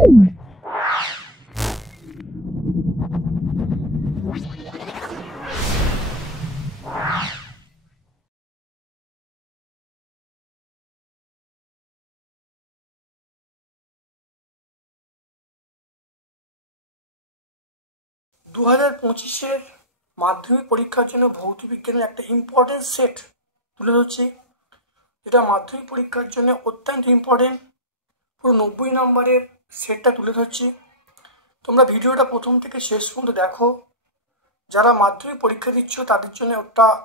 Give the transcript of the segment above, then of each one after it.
2025-এর মাধ্যমিক পরীক্ষার জন্য ভৌত বিজ্ঞানের একটা ইম্পর্টেন্ট সেট তুলে ধরছি, যেটা মাধ্যমিক পরীক্ষার জন্য অত্যন্ত ইম্পর্টেন্ট। পুরো 90 নম্বরের সেটটা তুলে ধরছি। তোমরা ভিডিওটা প্রথম থেকে শেষ পর্যন্ত দেখো। যারা মাধ্যমিক পরীক্ষা দিচ্ছ তাদের জন্য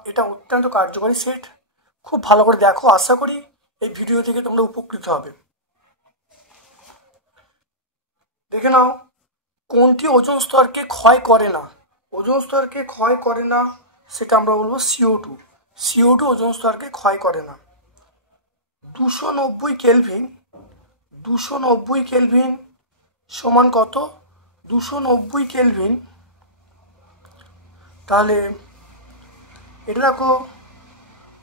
এটা অত্যন্ত কার্যকরী সেট। খুব ভালো করে দেখো, আশা করি এই ভিডিও থেকে তোমরা উপকৃত হবে। দেখে নাও, কোনটি ওজোন স্তরকে ক্ষয় করে না? ওজোন স্তরকে ক্ষয় করে না সেটা আমরা বলবো CO2। CO2 ওজোন স্তরকে ক্ষয় করে না। 290 কেলভিন, 290 কেলভিন সমান কত? 290 কেলভিন, তাহলে এটা দেখো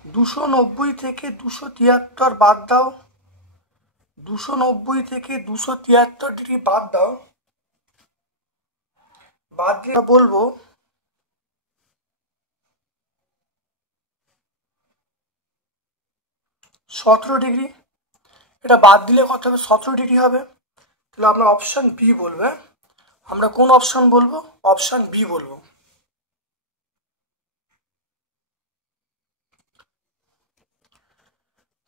290 থেকে 273 বাদ দাও, 290 থেকে 273 ডিগ্রি বাদ দাও, বাদ দিয়ে বলবো 17 ডিগ্রি। এটা বাদ দিলে কত হবে? 17 ডিগ্রি হবে। তাহলে আমরা অপশান বি বলবে। আমরা কোন অপশান বলবো? অপশান বি বলবো।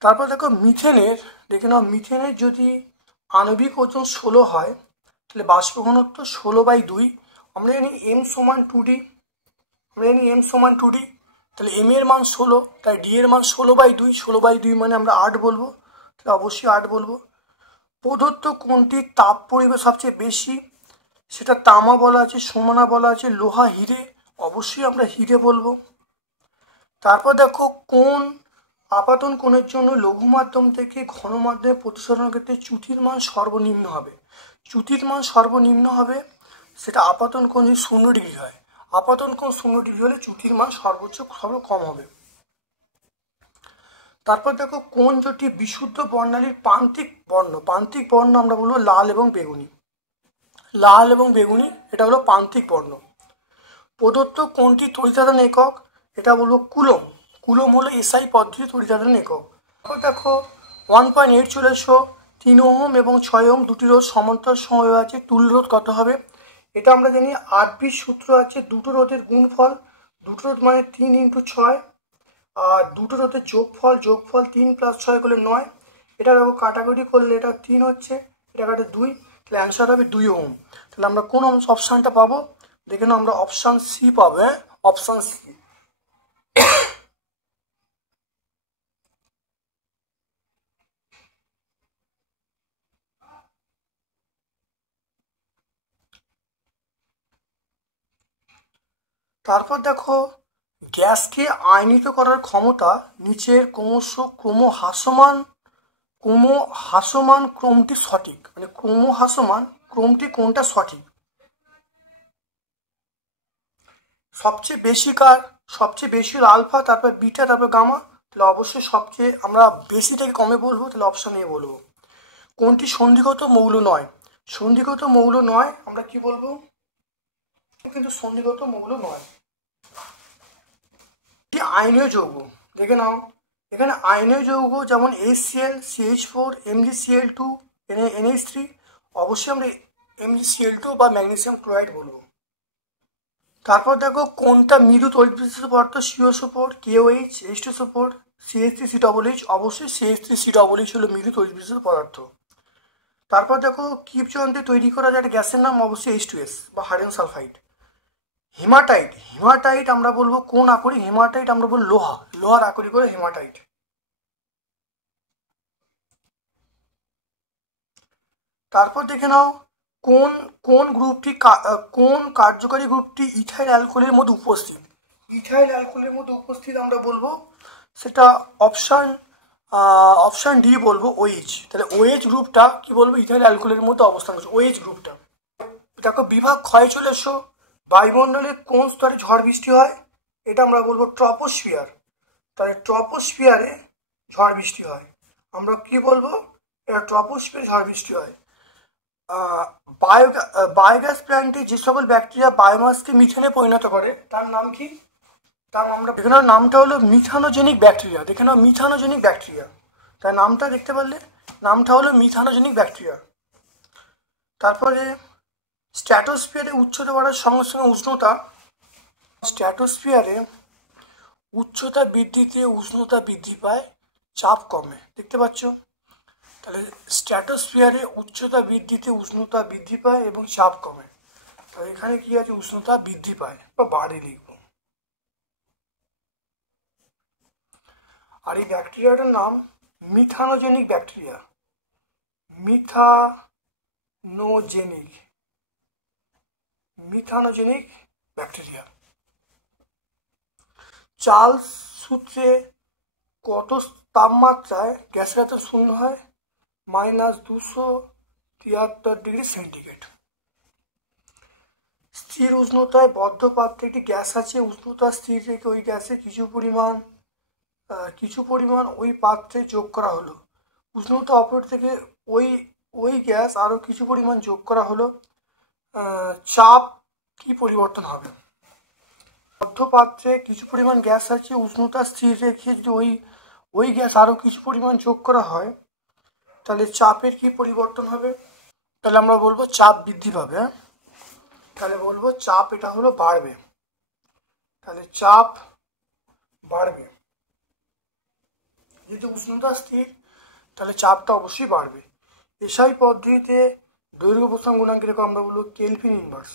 তারপর দেখো মিথেনের, দেখে নাও মিথেনের যদি আণবিক ওজন 16 হয় তাহলে বাষ্প ঘনত্ব 16/2। আমরা জানি m সমান 2d, আমরা জানি m সমান 2d। তাহলে m এর মান 16, তাই d এর মান 16/2। 16/2 মানে আমরা 8 বলবো, তাহলে অবশ্যই 8 বলবো। প্রদত্ত কোনটির তাপ পরিবেশ সবচেয়ে বেশি? সেটা তামা বলা আছে, সোনা বলা আছে, লোহা, হিরে, অবশ্যই আমরা হিরে বলবো। তারপর দেখো কোন আপাতন কোণের জন্য লঘু মাধ্যম থেকে ঘন মাধ্যমে প্রতিসরণের ক্ষেত্রে চ্যুতির মান সর্বনিম্ন হবে? চ্যুতির মান সর্বনিম্ন হবে সেটা আপাতন কোণ যদি 0 ডিগ্রি হয়। আপাতন কোণ 0 ডিগ্রি হলে চ্যুতির মান সর্বোচ্চ কম হবে। তারপর দেখো কোন দুটি বিশুদ্ধ বর্ণালীর প্রান্তিক বর্ণ? প্রান্তিক বর্ণ আমরা বলবো লাল এবং বেগুনি। লাল এবং বেগুনি এটা হলো প্রান্তিক বর্ণ। প্রদত্ত কোনটি তড়িৎায়তন একক? এটা বলবো কুলম। কুলম হলো এসআই পদ্ধতি তড়িৎায়তন একক। তারপর দেখো 1.8 চলে এসো। 3 ওহম এবং 6 ওহম দুটি রোধ সমান্তরাল সময় আছে, তুল্য রোধ কত হবে? এটা আমরা জানি আরবির সূত্র আছে দুটো রোধের গুণফল। দুটো রোধ মানে 3 × 6, আর দুটো রোধের যোগফল 3 + 6 করলে 9। এটা দেখো কাটাকুটি করলে এটা 3 হচ্ছে, এটা কাটে 2, তাহলে অ্যান্সার হবে 2 ওহম। তাহলে আমরা কোন অপশানটা পাবো? দেখে নাও, আমরা অপশান সি পাবো। হ্যাঁ, অপশান সি। তারপর দেখো গ্যাসকে আয়নিত করার ক্ষমতা নিচের ক্রম হাসমান ক্রমটি সঠিক, মানে ক্রম হাসমান ক্রমটি কোনটা সঠিক? সবচেয়ে বেশি কার? সবচেয়ে বেশি হলো আলফা, তারপর বিটা, তারপর গামা। তাহলে অবশ্যই সবচেয়ে আমরা বেশি থেকে কমে বলবো, তাহলে অপশান এ বলবো। কোনটি সন্ধিগত মৌল নয়? সন্ধিগত মৌল নয় আমরা কি বলবো? কিন্তু সন্ধিগত মৌল নয়। আয়নীয় যৌগ, দেখে নাও এখানে আয়নীয় যৌগ যেমন HCl, CH4, MgCl2, NH3, অবশ্যই আমরা MgCl2 বা ম্যাগনেসিয়াম ক্লোরাইড বলবো। তারপর দেখো কোনটা মৃদু তড়িৎ বিশিষ্ট পদার্থ? COSO4, KOH, H2SO4, CH3COOH, অবশ্যই CH3COOH হলো মৃদু তড়িৎ বিশিষ্ট পদার্থ। তারপর দেখো কিপ যন্ত্রে তৈরি করা যায় একটা গ্যাসের নাম অবশ্যই H2S বা হাইড্রোজেন সালফাইড। হেমাটাইট, হেমাটাইট আমরা বলবো কোন আকরিক? হেমাটাইট আমরা বলবো লোহার আকরিক করে হেমাটাইট। তারপর দেখে নাও কোন গ্রুপটি, কোন কার্যকারী গ্রুপটি ইথাইল অ্যালকোহলের মধ্যে উপস্থিত? ইথাইল অ্যালকোহলের মধ্যে উপস্থিত আমরা বলবো সেটা অপশান ডি বলবো, OH। তাহলে OH গ্রুপটা কি বলবো? ইথাইল অ্যালকোহলের মধ্যে অবস্থান করছে OH গ্রুপটা। দেখো বিভাগ ক্ষয় চলে এসো। বায়ুমণ্ডলে কোন স্তরে ঝড় বৃষ্টি হয়? এটা আমরা বলবো ট্রপোস্ফিয়ার। তাহলে ট্রপোস্ফিয়ারে ঝড় বৃষ্টি হয়। আমরা কি বলবো? এটা ট্রপোস্ফিয়ারে ঝড় বৃষ্টি হয়। বায়োগ্যাস প্ল্যান্টে যে সকল ব্যাকটেরিয়া বায়োমাসকে মিথেনে পরিণত করে তার নাম কি? তার আমরা দেখে নাও, নামটা হলো মিথানোজেনিক ব্যাকটেরিয়া। দেখে নাও, মিথানোজেনিক ব্যাকটেরিয়া, তার নামটা দেখতে পারলে, নামটা হলো মিথানোজেনিক ব্যাকটেরিয়া। তারপরে স্ট্র্যাটোস্ফিয়ারে উচ্চতা বাড়ার সঙ্গে সঙ্গে উষ্ণতা, স্ট্র্যাটোস্ফিয়ারে উচ্চতা বৃদ্ধিতে উষ্ণতা বৃদ্ধি পায়, চাপ কমে। দেখতে পাচ্ছ? তাহলে স্ট্র্যাটোস্ফিয়ারে উচ্চতা বৃদ্ধিতে উষ্ণতা বৃদ্ধি পায় এবং চাপ কমে। তাহলে এখানে কি আছে? উষ্ণতা বৃদ্ধি পায় বা বাড়ে লিখব। আর এই ব্যাকটেরিয়াটার নাম methanogenic bacteria. Methanogenic methanogenic bacteria. Charles সূত্রে কত তাপমাত্রায় গ্যাসের আয়তন শূন্য হয়? -273°C। স্থির উষ্ণতায় বদ্ধ পাত্রে একটি গ্যাস আছে, উষ্ণতা স্থির রেখে ওই গ্যাসে কিছু পরিমাণ ওই পাত্রে যোগ করা হলো। উষ্ণতা অপর থেকে ওই গ্যাস আরও কিছু পরিমাণ যোগ করা হলো, চাপ কি পরিবর্তন হবে? বদ্ধ পাত্রে কিছু পরিমাণ গ্যাস আছে, উষ্ণতা স্থির রেখে যদি ওই গ্যাস আরও কিছু পরিমাণ যোগ করা হয়, তাহলে চাপের কি পরিবর্তন হবে? তাহলে আমরা বলবো চাপ বৃদ্ধি পাবে। তাহলে বলবো চাপ এটা হলো বাড়বে। তাহলে চাপ বাড়বে। যদি উষ্ণতা স্থির, তাহলে চাপটা অবশ্যই বাড়বে। এসআই পদ্ধতিতে দৈর্ঘ্য প্রসারণ গুণাঙ্কের আমরা বলবো কেলভিন ইনভার্স।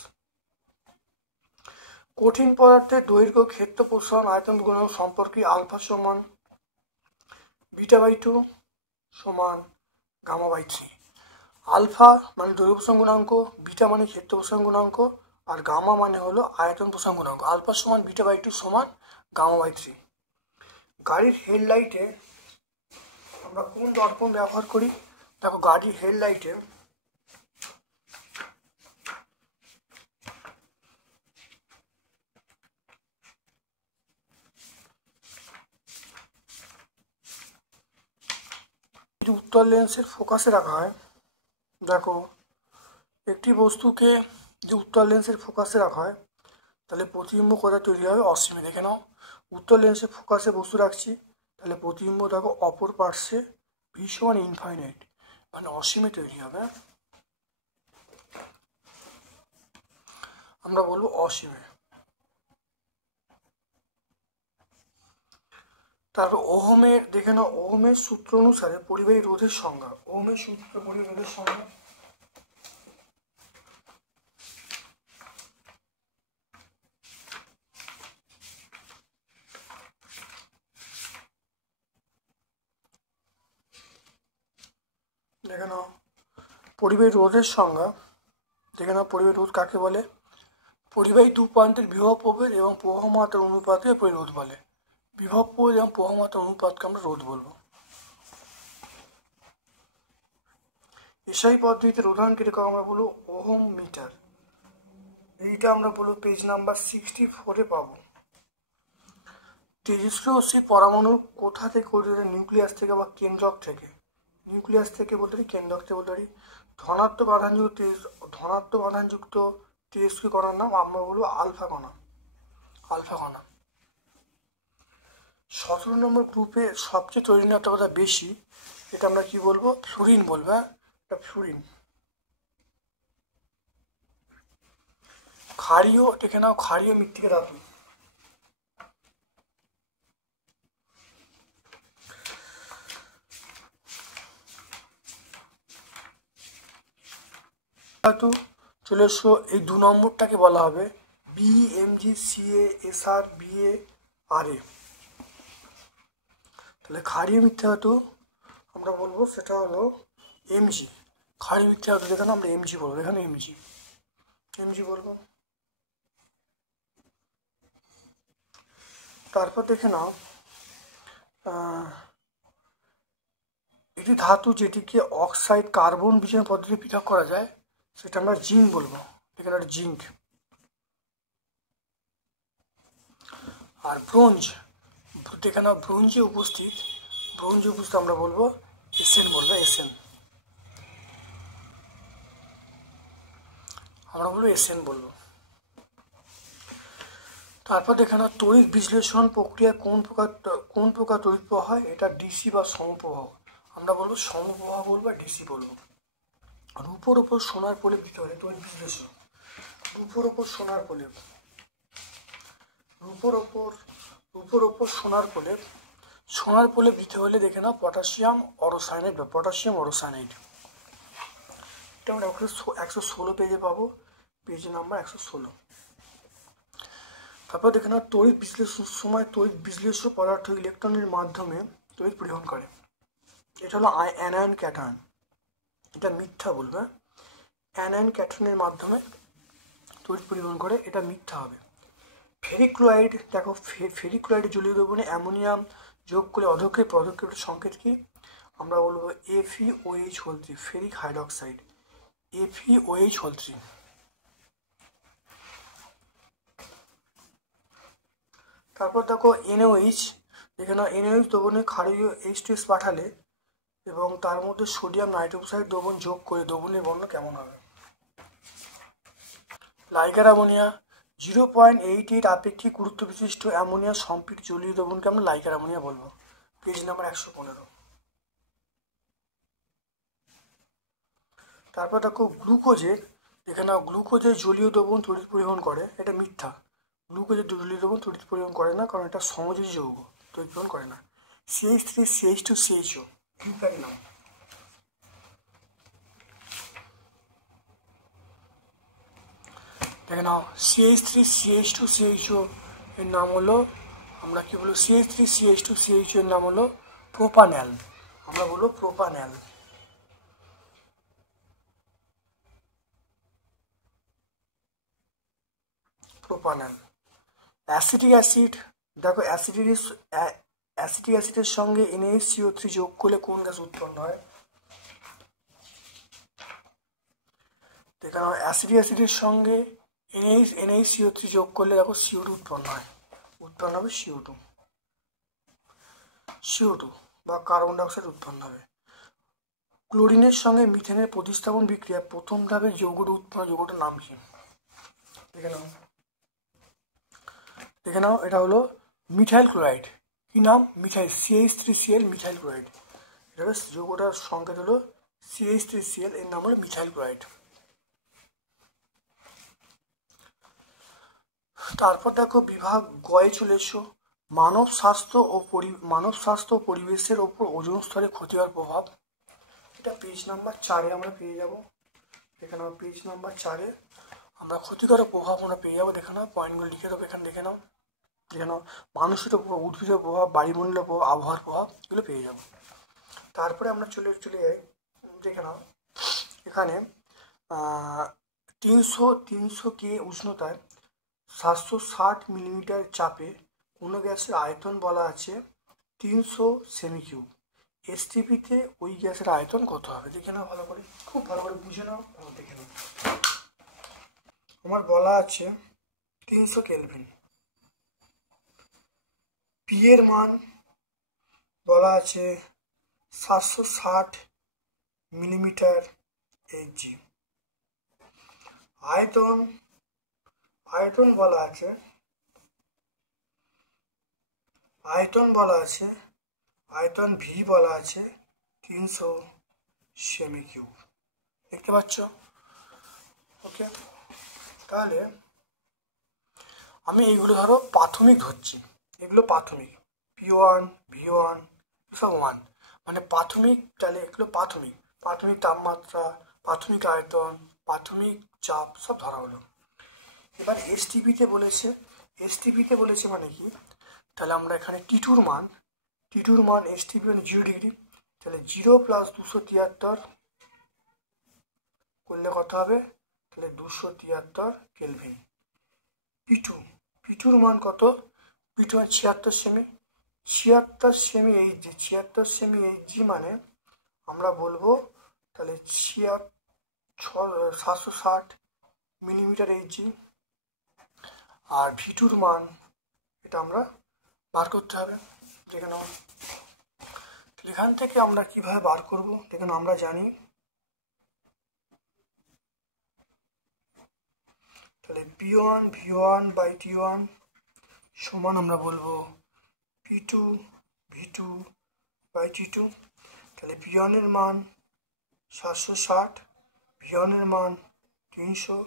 কঠিন পদার্থের দৈর্ঘ্য ক্ষেত্র প্রসারণ আয়তন গুণাঙ্ক সম্পর্কে আলফা সমান β/2 সমান γ/3। আলফা মানে দৈর্ঘ্য প্রসারণ গুণাঙ্ক, বিটা মানে ক্ষেত্র প্রসারণ গুণাঙ্ক, আর গামা মানে হলো আয়তন প্রসারণ গুণাঙ্ক। আলফা সমান β/2 সমান γ/3। গাড়ির হেডলাইটে আমরা কোন দর্পণ ব্যবহার করি? দেখো, গাড়ির হেডলাইটে উত্তল লেন্সের ফোকাসে রাখা হয়। দেখো, একটি বস্তুকে যদি উত্তল লেন্সের ফোকাসে রাখা হয়, তাহলে প্রতিবিম্ব কোথায় তৈরি হবে? অসীমে। দেখে নাও, উত্তল লেন্সের ফোকাসে বস্তু রাখছি, তাহলে প্রতিবিম্ব দেখো অপর পার্শ্বে ভি সমান ইনফাইনাইট মানে অসীমে তৈরি হবে। আমরা বলবো অসীমে। তারপর ওহমের, দেখে নাও, ওহমের সূত্র অনুসারে পরিবাহী রোধের সংজ্ঞা। ওহমের সূত্র পরিবাহী রোধের সংজ্ঞা। দেখে নাও, পরিবাহী রোধের সংজ্ঞা। দেখে নাও, পরিবাহী রোধ কাকে বলে? পরিবাহী দু প্রান্তের বিভব প্রভেদ এবং প্রবাহ মাত্রার অনুপাতকে রোধ বলে। বিভব প্রভেদ এবং প্রবাহ মাত্রার অনুপাতকে আমরা রোধ বলবো। এসআই পদ্ধতিতে রোধাঙ্কের একক আমরা বলবো ওহম মিটার। এইটা আমরা বলবো পেজ নাম্বার 64-এ পাবো। তেজস্ক্রিয় রশ্মি পরমাণু কোথা থেকে বলতে পারি? নিউক্লিয়াস থেকে বা কেন্দ্রক থেকে। নিউক্লিয়াস থেকে বলতে পারি, কেন্দ্রক থেকে বলতে পারি। ধনাত্মক আধানযুক্ত তেজস্ক্রিয় কণার নাম আমরা বলবো আলফা কণা। আলফা কণা। 17 নম্বর গ্রুপে সবচেয়ে তৈরিনাত্মকতা বেশি, এটা আমরা কি বলবো? ফ্লুরিন বলবো। এটা ফ্লুরিন। ক্ষারীয়, দেখে নাও, ক্ষারীয় মৃত্তিকা ধাতু। ধাতু চলে এসো, এই 2 নম্বরটাকে বলা হবে BMgCaSrBaRa। তাহলে ক্ষারীয় মৃত্তিকা ধাতু আমরা বলবো সেটা হলো Mg। ক্ষারীয় মৃত্তিকা ধাতু যেখানে আমরা Mg বলবো, এখানে Mg বলবো। তারপর দেখে নাও, একটি ধাতু যেটিকে অক্সাইড কার্বন বিচরণ পদ্ধতি পৃথক করা যায়, সেটা আমরা জিঙ্ক বলবো। এখানে একটা জিঙ্ক। আর ব্রোঞ্জ, দেখে নাও, ব্রোঞ্জে উপস্থিত আমরা বলবো এসএন বলবো, এসএন। আমরা বলবো এসএন বলবো। তারপর দেখে নাও তড়িৎ বিশ্লেষণ প্রক্রিয়া কোন প্রকার তড়িৎ প্রবাহ হয়, এটা ডিসি বা সমপ্রবাহ। আমরা বলবো সমপ্রবাহ বলবো বা ডিসি বলবো। রূপোর ওপর সোনার প্রলেপ দিতে হলে তড়িৎ বিশ্লেষণ, রূপোর ওপর সোনার প্রলেপ, রূপোর ওপর সোনার প্রলেপ দিতে হলে দেখে নাও পটাশিয়াম অরোসায়ানাইড বা পটাশিয়াম অরোসায়ানাইড। এটা আমরা 116 পেজে পাবো, পেজ নাম্বার 116। তারপর দেখে নাও তড়িৎ বিশ্লেষণের সময় তড়িৎ বিশ্লেষ্য পদার্থ ইলেকট্রনের মাধ্যমে তড়িৎ পরিবহন করে। এটা হলো অ্যানায়ন ক্যাটায়ন, এটা মিথ্যা বলবে। অ্যানায়ন ক্যাটায়নের মাধ্যমে তড়িৎ পরিবহন করে, এটা মিথ্যা হবে। ফেরিক ক্লোরাইড, দেখো ফেরিক ক্লোরাইডের জলীয় দ্রবণে অ্যামোনিয়াম যোগ করে পদক্ষেপের সংকেত কি, আমরা বলবো FeOH3, ফেরিক হাইড্রোক্সাইড, FeOH3। তারপর দেখো NaOH, এখানে NaOH দ্রবণে ক্ষারীয় H2S পাঠালে এবং তার মধ্যে সোডিয়াম নাইট্রোক্সাইড দ্রবণ যোগ করে দ্রবণের বর্ণ কেমন হবে। লাইগার অ্যামোনিয়া 0.88 আপেক্ষিক গুরুত্ব বিশিষ্ট অ্যামোনিয়া সম্পৃক্ত জলীয় দ্রবণকে আমরা লাইগার অ্যামোনিয়া বলবো, পেজ নাম্বার 115। তারপর দেখো গ্লুকোজের, এখানে গ্লুকোজের জলীয় দ্রবণ তড়িৎ পরিবহন করে, এটা মিথ্যা। গ্লুকোজের জলীয় দ্রবণ তড়িৎ পরিবহন করে না, কারণ এটা সমযোজী যৌগ, তড়িৎ পরিবহন করে না। CH3 CH2 CHO গ্লুকারি নাম। দেখে নাও CH3 CH2 CHO এর নাম হলো, আমরা কি বলবো, CH3 CH2 CHO এর নাম হলো প্রোপানল, আমরা বলবো প্রোপানল। প্রোপানল। অ্যাসিটিক অ্যাসিড, দেখো অ্যাসিটিক অ্যাসিডের সঙ্গে NaCO3 যোগ করলে কোন গ্যাস উৎপন্ন হয়। দেখে নাও অ্যাসিডের সঙ্গে NaCO3 যোগ করলে দেখো CO2 উৎপন্ন হয়, উৎপন্ন হবে CO2 বা কার্বন ডাইঅক্সাইড উৎপন্ন হবে। ক্লোরিনের সঙ্গে মিথেনের প্রতিস্থাপন বিক্রিয়া প্রথম ধাপে যৌগটার নাম কি, দেখে নাও এটা হলো মিথাইল ক্লোরাইড। কি নাম, মিথাইল, CH3Cl মিথাইল ক্লোরাইড। এটা যৌগটার সংকেত হলো CH3Cl, এর নাম হলো মিথাইল ক্লোরাইড। তারপর দেখো বিভাগ গয়ে চলে এসো, মানব স্বাস্থ্য ও পরিবেশের ওপর ওজোন স্তরে ক্ষতিকর প্রভাব। এটা পেজ নাম্বার 4 আমরা পেয়ে যাব। এখানে পেজ নাম্বার 4 আমরা ক্ষতিকর প্রভাব আমরা পেয়ে যাবো। দেখে নাও পয়েন্টগুলো লিখে দেবো, এখানে দেখে নাও মানুষের প্রভাব, উদ্ভিদের প্রভাব, বায়ুমণ্ডলের প্রভাব, আবহাওয়ার প্রভাব, এগুলো পেয়ে যাবো। তারপরে আমরা চলে যাই, দেখে নাও এখানে 300 কে উষ্ণতায় 760 মিলিমিটার চাপে কোনো গ্যাসের আয়তন বলা আছে 300 সেমি কিউব। STPতে ওই গ্যাসের আয়তন কত হবে, দেখে নাও ভালো করে, খুব ভালো করে বুঝে নাও, দেখে নাও। আমার বলা আছে 300 কেলভিন। পি এর মান বলা আছে 760 মিলিমিটার Hg। আয়তন বলা আছে আয়তন ভি বলা আছে 300 সেমি কিউব, দেখতে পাচ্ছ। ওকে, তাহলে আমি এইগুলো ধরো প্রাথমিক ধরছি, এগুলো প্রাথমিক, P1 V1 সব 1, মানে প্রাথমিক, তাহলে এগুলো প্রাথমিক তাপমাত্রা, প্রাথমিক আয়তন, প্রাথমিক চাপ সব ধরা হলো। এবার STPতে বলেছে মানে কি, তাহলে আমরা এখানে টিটুর মান STP মানে 0 ডিগ্রি, তাহলে 0 + 273 করলে কত হবে, তাহলে 273 কেলভিন। পিটুর মান কত, পিটু মানে 76 সেমি Hg, 76 সেমি Hg মানে আমরা বলবো তাহলে 760 মিলিমিটার Hg। আর ভিটুর মান এটা আমরা বার করতে হবে, যেখানে এখান থেকে আমরা কিভাবে বার করব, দেখুন আমরা জানি তাহলে P1 V1 বাই T1 সমান আমরা বলবো P2 V2 বাই T2। তাহলে P1 এর মান 760, V1 এর মান 300,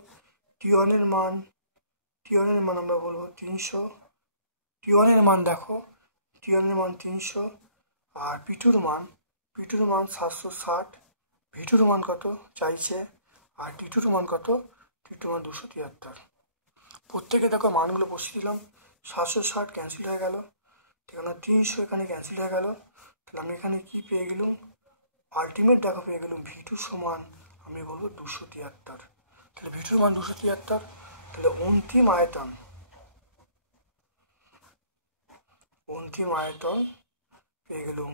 T1 এর মান আমরা বলবো 300। T1 এর মান দেখো, T1 এর মান 300 আর P2 র মান 760, V2 র মান কত চাইছে আর T2 র মান কত, T2 মান 273। প্রত্যেকে দেখো মানগুলো বসিয়ে দিলাম, 760 ক্যান্সেল হয়ে গেল, এখানে 300 এখানে ক্যান্সেল হয়ে গেল। তাহলে আমি এখানে কি পেয়ে গেলাম, আলটিমেট দেখো পেয়ে গেলাম V2 সমান আমি বলবো 273। তাহলে V2 র মান 273, তাহলে অন্তিম আয়তন পেয়ে গেলাম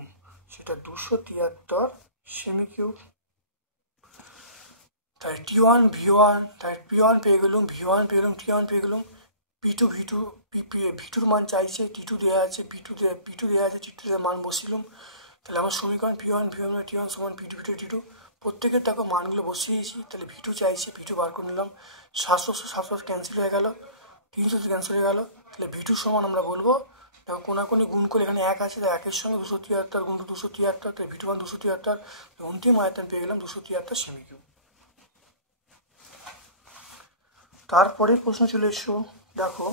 সেটা 273 সেমি কিউব। তাই T1 V1, তাই P1 পেয়ে গেলাম, V1 পেয়ে গেলাম, T1 পেয়ে গেলাম, P2 V2 র মান চাইছে, T2 দেওয়া আছে, P2 দেওয়া আছে, T2 এর মান বসিলাম। তাহলে আমার সমীকরণ P1 V1 T1 সমান P2 T2। প্রত্যেকের দেখো মানগুলো বসিয়েছি, তাহলে V2 চাইছি, V2 বার করে নিলাম, 700 ক্যান্সেল হয়ে গেল, 300 ক্যান্সেল হয়ে গেল। তাহলে V2 সমান আমরা বলবো, দেখো কোনাকুনি গুণ করে এখানে 1 আছে, তাই 1-এর সঙ্গে 273 গুণ 273, তাহলে V2 মান 273, অন্তিম আয়তন পেয়ে গেলাম 273 সেমি কিউব। তারপরে প্রশ্ন চলে এসো, দেখো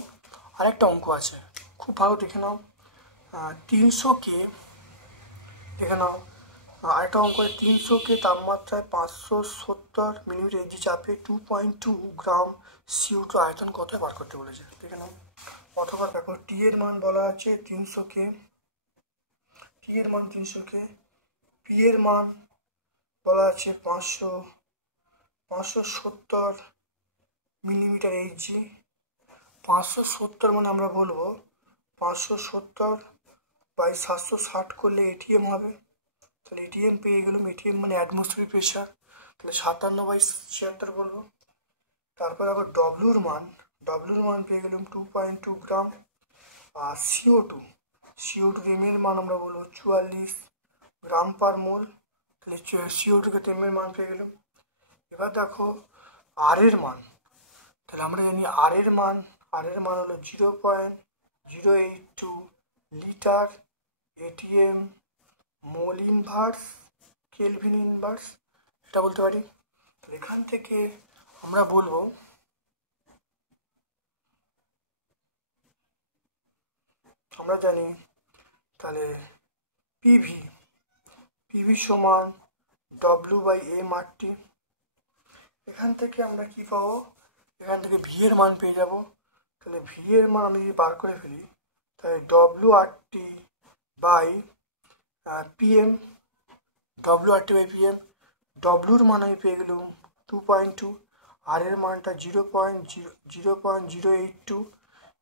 আরেকটা অঙ্ক আছে, খুব ভালো দেখে নাও। 300কে দেখে নাও, আরেকটা অঙ্ক আছে, 300কে তাপমাত্রায় 570 মিলিমিটার এজি চাপে 2.2 গ্রাম CO2 আয়তন কত বার করতে বলেছে, দেখে নাও। অথবা দেখো টি এর মান বলা আছে 300কে, টি এর মান 300কে, পি এর মান বলা আছে 570 মিলিমিটার এইচজি। 570 মানে আমরা বলবো 570 বাই 760 করলে এটিএম হবে, তাহলে এটিএম পেয়ে গেলাম, এটিএম মানে অ্যাটমসফিয়ারিক প্রেশার, তাহলে 57/76 বলবো। তারপর আবার ডব্লিউর মান পেয়ে গেলাম 2.2 গ্রাম, আর CO2 এম এর মান আমরা বলবো 44 গ্রাম পার মোল, তাহলে CO2 এম এর মান পেয়ে গেলাম। এবার দেখো আর এর মান, তাহলে আমরা জানি আর এর মান হলো 0.082 litre ATM mole inverse kelvin inverse, এটা বলতে পারি। এখান থেকে আমরা বলবো, আমরা জানি তাহলে পিভি সমান W/m/T। এখান থেকে আমরা কি পাবো, এখান থেকে ভি এর মান পেয়ে যাব। তাহলে ভি এর মান আমি যদি বার করে ফেলি, তাহলে WRT/PM, ডব্লুর মান আমি পেয়ে গেলাম 2.2, আর এর মানটা 0.082,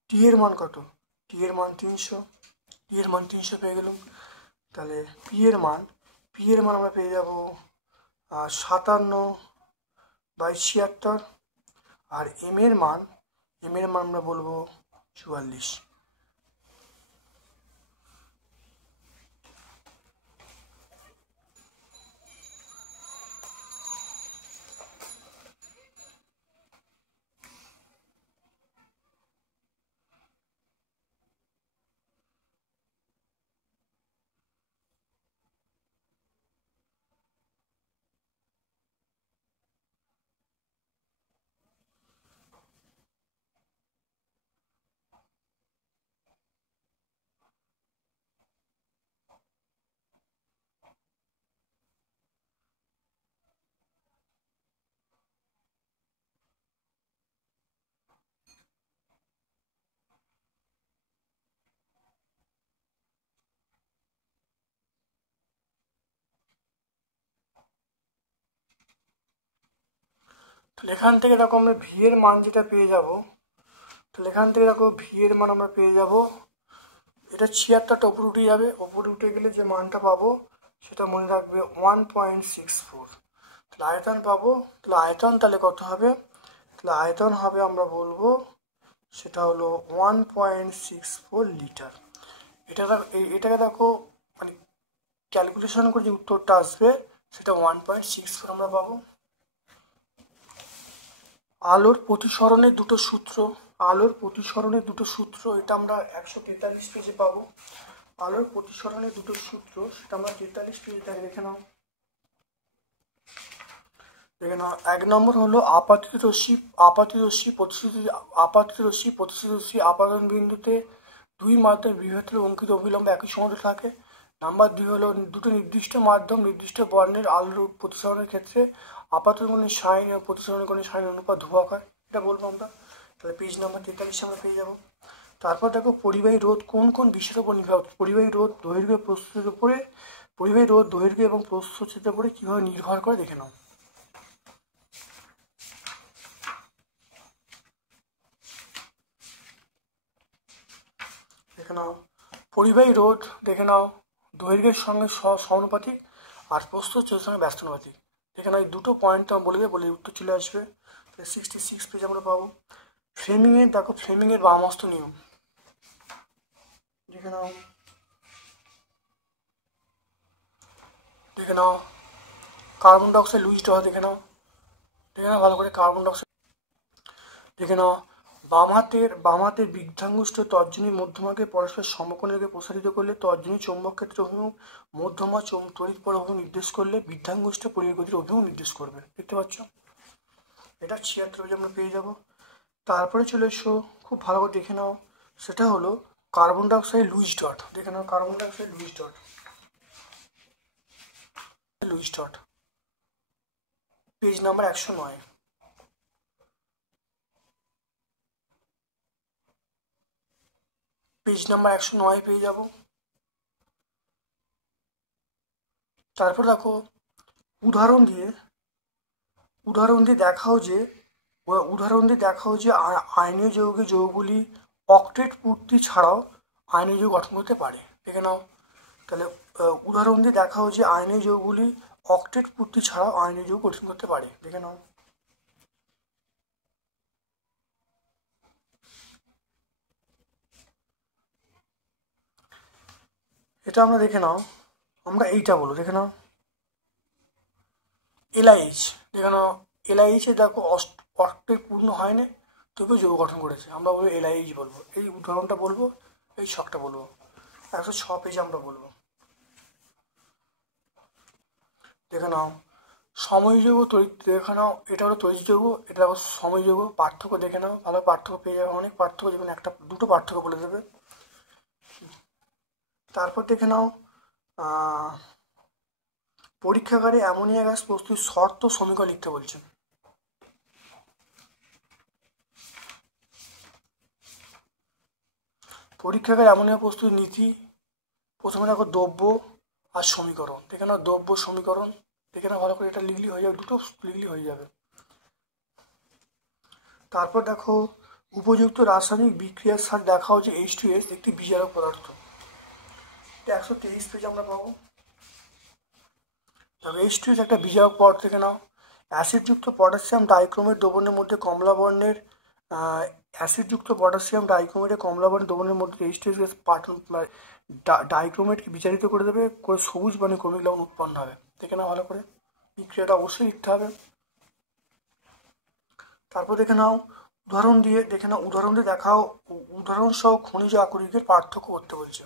টি এর মান কত, টি এর মান 300 পেয়ে গেলাম। তাহলে পি এর মান আমরা পেয়ে যাব 57/76, আর এম এর মান আমরা বলবো 44। তাহলে এখান থেকে দেখো আমরা ভি এর মান যেটা পেয়ে যাব, তাহলে এখান থেকে দেখো ভি এর মান আমরা পেয়ে যাব, এটা 76টা উপরে উঠে যাবে, উপরে উঠে গেলে যে মানটা পাবো সেটা মনে রাখবে 1.64। তাহলে আয়তন পাবো, তাহলে আয়তন তাহলে কত হবে, তাহলে আয়তন হবে আমরা বলবো সেটা হলো 1.64 লিটার। এটাকে দেখো মানে ক্যালকুলেশন করে যে উত্তরটা আসবে সেটা 1.64 আমরা পাবো। আলোর প্রতিসরণের দুটো সূত্র, আলোর প্রতিসরণের দুটো সূত্র, এটা আমরা 143 পেজে পাবো। আলোর প্রতিসরণের দুটো সূত্র, সেটা আমরা 43 পেজে দেখে নাও। দেখে নাও, 1 নম্বর হলো আপাতিত রশ্মি প্রতিশ্রুতি আপাতন বিন্দুতে দুই মাধ্যম বিভেদের অঙ্কিত অবিলম্ব একই সমান্তরাল থাকে। নাম্বার 2 হলো দুটো নির্দিষ্ট মাধ্যম নির্দিষ্ট বর্ণের আলোর প্রতিসরণের ক্ষেত্রে আপাতন কোণের সাইন এবং প্রতিসরণ কোণের সাইন অনুপাত ধ্রুবক হয়, এটা বলবো আমরা। তাহলে পেজ নাম্বার 43 আমরা পেয়ে যাবো। তারপর দেখো পরিবাহী রোধ কোন কোন বিষয়ের উপর নির্ভর, পরিবাহী রোধ দৈর্ঘ্য প্রস্থের উপরে, পরিবাহী রোধ দৈর্ঘ্য এবং প্রস্থচ্ছেদের উপরে কিভাবে নির্ভর করে দেখে নাও। দেখে নাও, পরিবাহী রোধ দেখে নাও দৈর্ঘ্যের সঙ্গে সমানুপাতিক আর প্রস্থচ্ছেদের সঙ্গে ব্যস্তানুপাতিক। দেখে নাও এই দুটো পয়েন্ট আমরা বলে দেবো, বলে উত্তর চলে আসবে। 66 পেজ আমরা পাবো। ফ্লেমিংয়ের দেখো, ফ্লেমিংয়ের বামহস্ত নিয়ম দেখে নাও। দেখে নাও কার্বন ডাইঅক্সাইড লুইস ডট দেখে নাও, দেখে নাও ভালো করে কার্বন ডাইঅক্সাইড। দেখে নাও বাম হাতের বৃদ্ধাঙ্গুষ্ঠ তর্জনী মধ্যমাকে পরস্পর সমকোণে রেখে প্রসারিত করলে তর্জনী চৌম্বক ক্ষেত্রের অভিমুখ, মধ্যমা তড়িৎ পর অভিমুখ নির্দেশ করলে বৃদ্ধাঙ্গুষ্ঠ পরিবেশ গতির অভিমুখ নির্দেশ করবে। দেখতে পাচ্ছ, এটা 76 পেজে আমরা পেয়ে যাব। তারপরে চলে এসো, খুব ভালো করে দেখে নাও, সেটা হলো কার্বন ডাইঅক্সাইড লুইস ডট। দেখে নাও carbon dioxide Lewis dot, page number 109। Page number 109 পেয়ে যাব। তারপর দেখো উদাহরণ দিয়ে দেখাও যে আয়নীয় যৌগগুলি অক্টেট পূর্তি ছাড়াও আয়নীয় যৌগ গঠন করতে পারে। দেখে নাও, তাহলে উদাহরণ দিয়ে দেখাও যে আয়নীয় যৌগগুলি অক্টেট পূর্তি ছাড়াও আয়নীয় যৌগ গঠন করতে পারে। দেখে নাও, এটা আমরা দেখে নাও, আমরা এইটা বলো। দেখে নাও এলআইএইচ, দেখে নাও এলআইএইচে দেখো অক্টেট পূর্ণ হয় না, তবুও যৌগ গঠন করেছে, আমরা বলবো এলআইএইচ বলবো। এই উদাহরণটা বলবো, এই ছকটা বলবো, 106 পেজে আমরা বলবো। দেখে নাও সময় যৌগ তড়িৎ, দেখে নাও এটা হলো তড়িৎ যৌগ, এটা হলো সময় যৌগ। পার্থক্য দেখে নাও, ভালো পার্থক্য পেয়ে যাবে, অনেক পার্থক্য, যেখানে একটা দুটো পার্থক্য বলে দেবে। তারপর দেখে নাও পরীক্ষাগারে অ্যামোনিয়া গ্যাস প্রস্তুত শর্ত সমীকরণ লিখতে বলছেন। পরীক্ষাগারে অ্যামোনিয়া প্রস্তুত নীতি, প্রথমে দেখো দ্রব্য আর সমীকরণ। দেখে নাও দ্রব্য সমীকরণ, দেখে নাও ভালো করে, এটা লিখলি হয়ে যাবে, দুটো লিখলি হয়ে যাবে। তারপর দেখো উপযুক্ত রাসায়নিক বিক্রিয়ার সাথে দেখাও যে H2S একটি বিজারক পদার্থ। 123 পেজ আমরা পাবো। তবে H2S একটা বিজারক পদার্থ। দেখে নাও অ্যাসিডযুক্ত পটাশিয়াম ডাইক্রোমেট দ্রবণের মধ্যে কমলা বর্ণের দ্রবণের মধ্যে H2S ডাইক্রোমেটকে বিচারিত করে দেবে, করে সবুজ মানে ক্রমিক লবণ উৎপন্ন হবে। দেখে নাও ভালো করে, বিক্রিয়াটা অবশ্যই লিখতে হবে। তারপর দেখে নাও উদাহরণ দিয়ে দেখাও, উদাহরণ সহ খনিজ আকরিকের পার্থক্য করতে বলছে।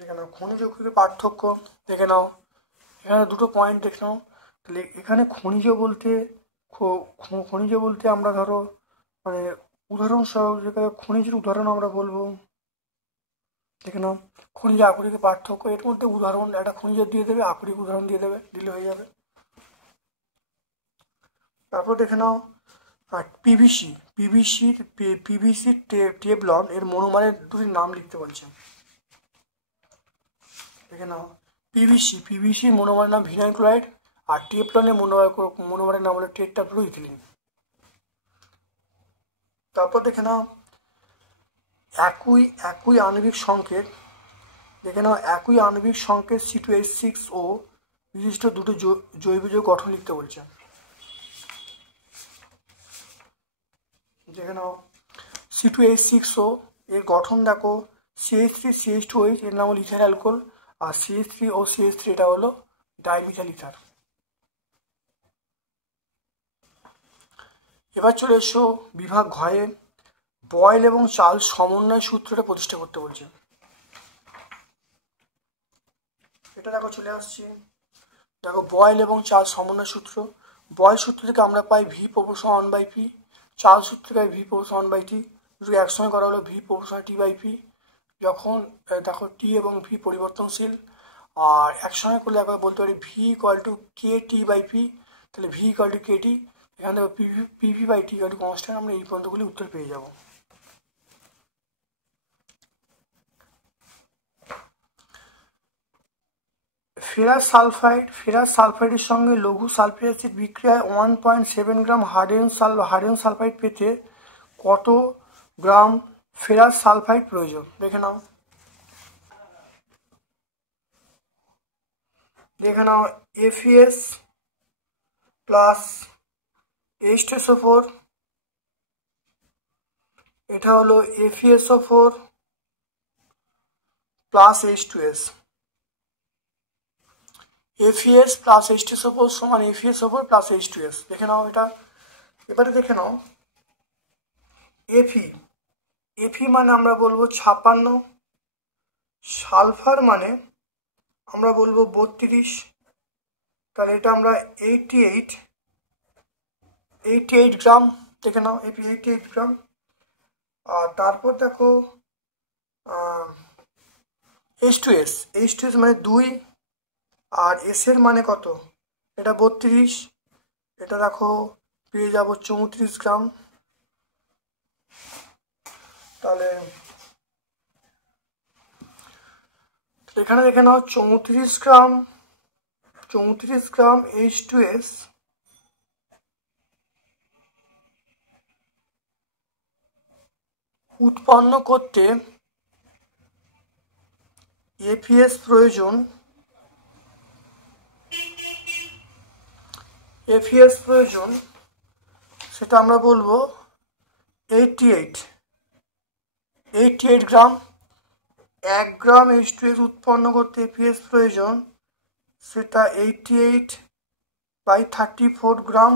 দেখে নাও খনিজ আকরিকের পার্থক্য, দেখে নাও এখানে দুটো পয়েন্ট দেখে নাও। তাহলে এখানে খনিজ বলতে আমরা ধরো মানে উদাহরণ সহ যেখানে খনিজের উদাহরণ আমরা বলবো। দেখে নাও খনিজ আকরিকের পার্থক্য, এর মধ্যে উদাহরণ একটা খনিজের দিয়ে দেবে, আকরিক উদাহরণ দিয়ে দেবে, দিলে হয়ে যাবে। তারপর দেখে নাও পিভিসি টেবলন এর মনোমারের দুটি নাম লিখতে বলছে। দেখে নাও পিভিসি মনোমারের নাম ভিনাইল ক্লোরাইড, আর টেবলনের মনোমারের নাম হলো টেট্রাফ্লুইথিলিন। তারপর দেখে নাও একই আণবিক সংকেত, দেখে নাও একই আণবিক সংকেত C2H6O বিশিষ্ট দুটো জৈব যৌগ গঠন লিখতে বলছে। দেখে নাও C2H6O এর গঠন দেখো, CH3CH2OH এর নাম হলো ইথাইল অ্যালকোহল, আর CH3 ও CH3 এটা হলো ডাইমিথাইল ইথার। এবার চলে এসো বিভাগ ঘয়ে, বয়েল এবং চার্লস সমন্বয় সূত্রটা প্রতিষ্ঠা করতে বলছে। এটা দেখো চলে আসছে, দেখো বয়েল এবং চার্লস সমন্বয় সূত্র। বয়েল সূত্র থেকে আমরা পাই ভি প্রপোর্শন 1/p, চার্লস সূত্র থেকে ভি প্রপোর্শন 1/t, দুটো একসঙ্গে করা হলো ভি প্রপোর্শন t/p। যখন দেখো টি এবং ভি পরিবর্তনশীল, আর একসঙ্গে করলে একবার বলতে পারি ভি ইকুয়াল টু কে টি/পি, তাহলে ভি ইকুয়াল টু কেটি, এখান থেকে পিভি/টি ইকুয়াল টু কনস্ট্যান্ট। আমরা এই পর্যন্তগুলি উত্তর পেয়ে যাব। ফেরাস সালফাইডের সঙ্গে লঘু সালফিক অ্যাসিড বিক্রিয়ায় 1.7 গ্রাম হাইড্রোজেন সালফাইড পেতে কত গ্রাম ফেরাস সালফাইড প্রয়োজন? দেখে নাও FeS প্লাস H2SO4, এটা হলো FeSO4 plus H2S। FeS plus H2SO4 সমান FeSO4 প্লাস H2S। দেখে নাও এটা। এবারে দেখে নাও Fe মানে আমরা বলবো 56, সালফার মানে আমরা বলবো 32, তাহলে এটা আমরা 88 গ্রাম। দেখে নাও Fe 88 গ্রাম। আর তারপর দেখো H2S মানে 2, আর এস এর মানে কত? এটা 32, এটা দেখো পেয়ে যাব 34 গ্রাম। তাহলে এখানে দেখে নাও 34 গ্রাম H2S উৎপন্ন করতে FeS প্রয়োজন, সেটা আমরা বলবো 88 গ্রাম। 1 গ্রাম H2S উৎপন্ন করতে FeS প্রয়োজন, সেটা 88/34 গ্রাম।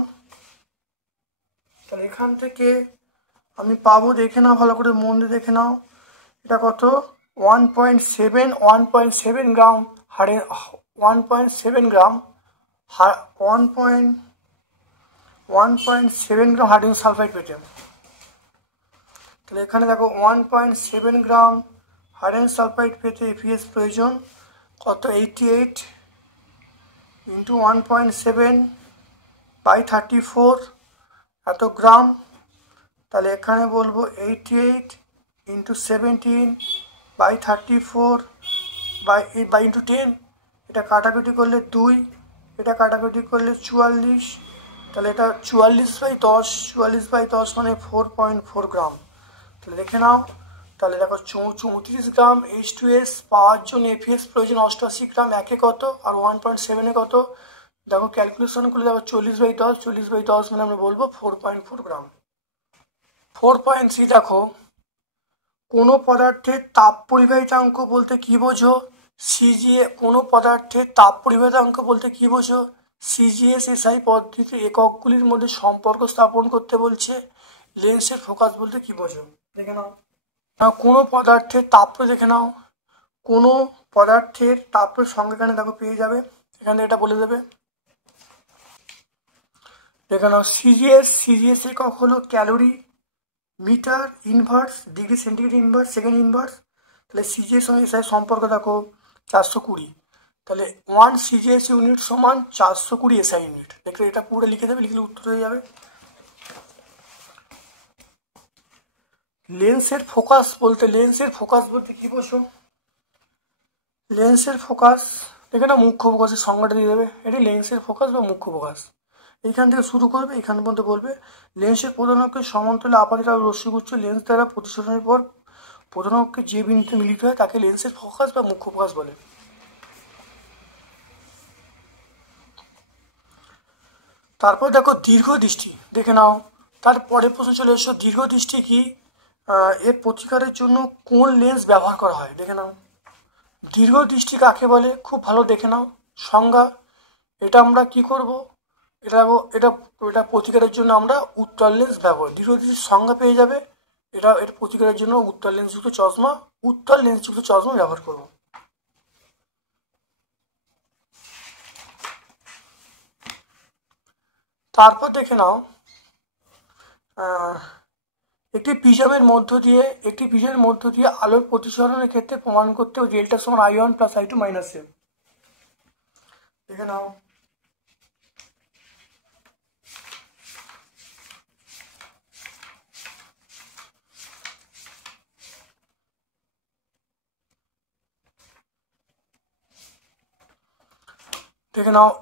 তাহলে এখান থেকে আমি পাবো, দেখে নাও ভালো করে, মন দিয়ে দেখে নাও, এটা কত? 1.7 গ্রাম 1.7 গ্রাম হাইড্রোজেন সালফাইড পেতে। তাহলে এখানে দেখো 1.7 গ্রাম হাইড্রোজেন সালফাইড পেতে FeS প্রয়োজন কত? 88 ইন্টু 1.7/34 এত গ্রাম। তাহলে এখানে বলবো 88 ইন্টু 17/34 বাই ইন্টু 10, এটা কাটাকুটি করলে 2, এটা কাটাকুটি করলে 44, তাহলে এটা 44/10 মানে 4.4 গ্রাম। তাহলে দেখে নাও, তাহলে দেখো 34 গ্রাম H2S পাওয়ার জন্য FeS প্রয়োজন 88 গ্রাম, একে কত আর 1.7 কত? দেখো ক্যালকুলেশন করলে দেখো 40/10 মানে আমরা বলবো 4.4 গ্রাম। 4.3 দেখো, কোনো পদার্থের তাপ পরিবাহিতাঙ্ক বলতে কি বোঝো? সিজিএ। কোনো পদার্থের তাপ পরিবাহিতাঙ্ক বলতে কি বোঝো? CGS/SI পদ্ধতিতে এককগুলির মধ্যে সম্পর্ক স্থাপন করতে বলছে। লেন্সের ফোকাস বলতে কি বোঝো? দেখে নাও। কোনো পদার্থের তাপ, দেখে নাও, কোনো পদার্থের তাপের সংজ্ঞা এখানে দেখো পেয়ে যাবে, এখানে এটা বলে দেবে। দেখে নাও CGS একক হলো calorie, metre inverse, degree centigrade inverse, second inverse. তাহলে CGS সঙ্গে SI সম্পর্ক দেখো 420, তাহলে 1 CGS ইউনিট সমান 420 SI ইউনিট। দেখলে এটা পুরো লিখে দেবে, লিখলে উত্তর হয়ে যাবে। লেন্সের ফোকাস বলতে কি বোঝো? লেন্সের ফোকাস দেখে না, মুখ্য ফোকাসের সংজ্ঞাটা দিয়ে দেবে। এটি লেন্সের ফোকাস বা মুখ্য ফোকাস। এইখান থেকে শুরু করবে, এখান পর্যন্ত বলবে লেন্সের প্রধান অক্ষের সমান্তরালে আপাতিত রশ্মিগুচ্ছ লেন্স দ্বারা প্রতিসরণের পর প্রধান অক্ষে যে বিন্দুতে মিলিত হয় তাকে লেন্সের ফোকাস বা মুখ্য ফোকাস বলে। তারপর দেখো দীর্ঘ দৃষ্টি, দেখে নাও। তারপরে প্রশ্ন চলে এসো, দীর্ঘ দৃষ্টি কি? এর প্রতিকারের জন্য কোন লেন্স ব্যবহার করা হয়? দেখে নাও। দীর্ঘ দৃষ্টি কাকে বলে? খুব ভালো দেখে নাও সংজ্ঞা। এটা আমরা কি করব? এটা এটা এটা প্রতিকারের জন্য আমরা উত্তল লেন্স ব্যবহার, দৃঢ়দৃষ্টির সংজ্ঞা পেয়ে যাবে। এর প্রতিকারের জন্য উত্তল লেন্সযুক্ত চশমা ব্যবহার করব। তারপর দেখে নাও, একটি প্রিজমের মধ্য দিয়ে আলোর প্রতিসরণের ক্ষেত্রে প্রমাণ করতে ডেল্টা সমান I1 plus I2 minus M. দেখে নাও,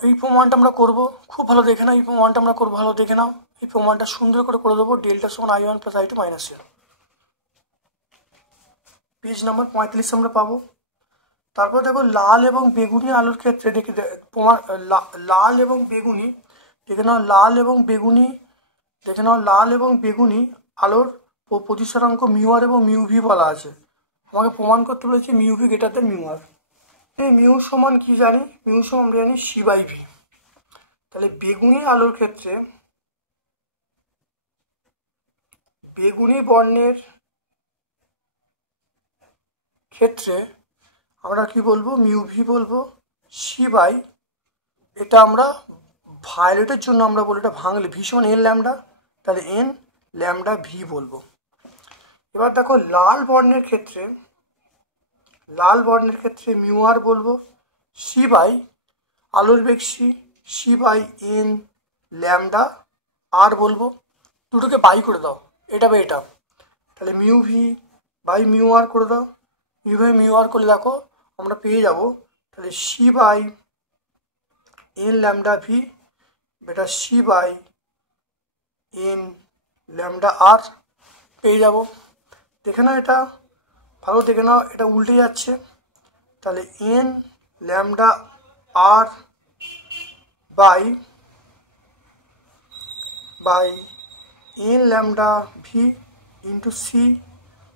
এই প্রমাণটা আমরা করব, খুব ভালো দেখে নাও। এই প্রমাণটা আমরা করবো, ভালো দেখে নাও। এই প্রমাণটা সুন্দর করে দেবো, ডেল্টা সমান I1 plus I2 minus M. Page number 45 আমরা পাবো। তারপর দেখো, লাল এবং বেগুনি আলোর ক্ষেত্রে লাল এবং বেগুনি আলোর প্রতিসরাঙ্ক মিউ আর এবং মিউ ভি বলা আছে। আমাকে প্রমাণ করতে বলেছি mu V greater than mu R. এই মিউ সমান কি জানি? মিউ সমান আমরা জানি সি বাই ভি। তাহলে বেগুনি আলোর ক্ষেত্রে, বেগুনি বর্ণের ক্ষেত্রে আমরা কি বলবো? মিউ ভি বলবো সি বাই, এটা আমরা ভায়োলেটের জন্য আমরা বলি, এটা ভাঙলে ভি সমান এন ল্যামডা, তাহলে এন ল্যামডা ভি বলবো। এবার দেখো, লাল বর্ণের ক্ষেত্রে মিউ আর বলবো সি বাই আলোর বেগ সি বাই এন ল্যামডা আর বলবো। দুটোকে বাই করে দাও, এটা বাই এটা, তাহলে মিউ ভি বাই মিউ আর করে দাও। মিউ বাই মিউ আর করলে দেখো আমরা পেয়ে যাব, তাহলে C by N lambda V, এটা C by N lambda R পেয়ে যাব। দেখে নাও, এটা ভালো দেখে নাও, এটা উল্টে যাচ্ছে। তাহলে N lambda R by N lambda V into C.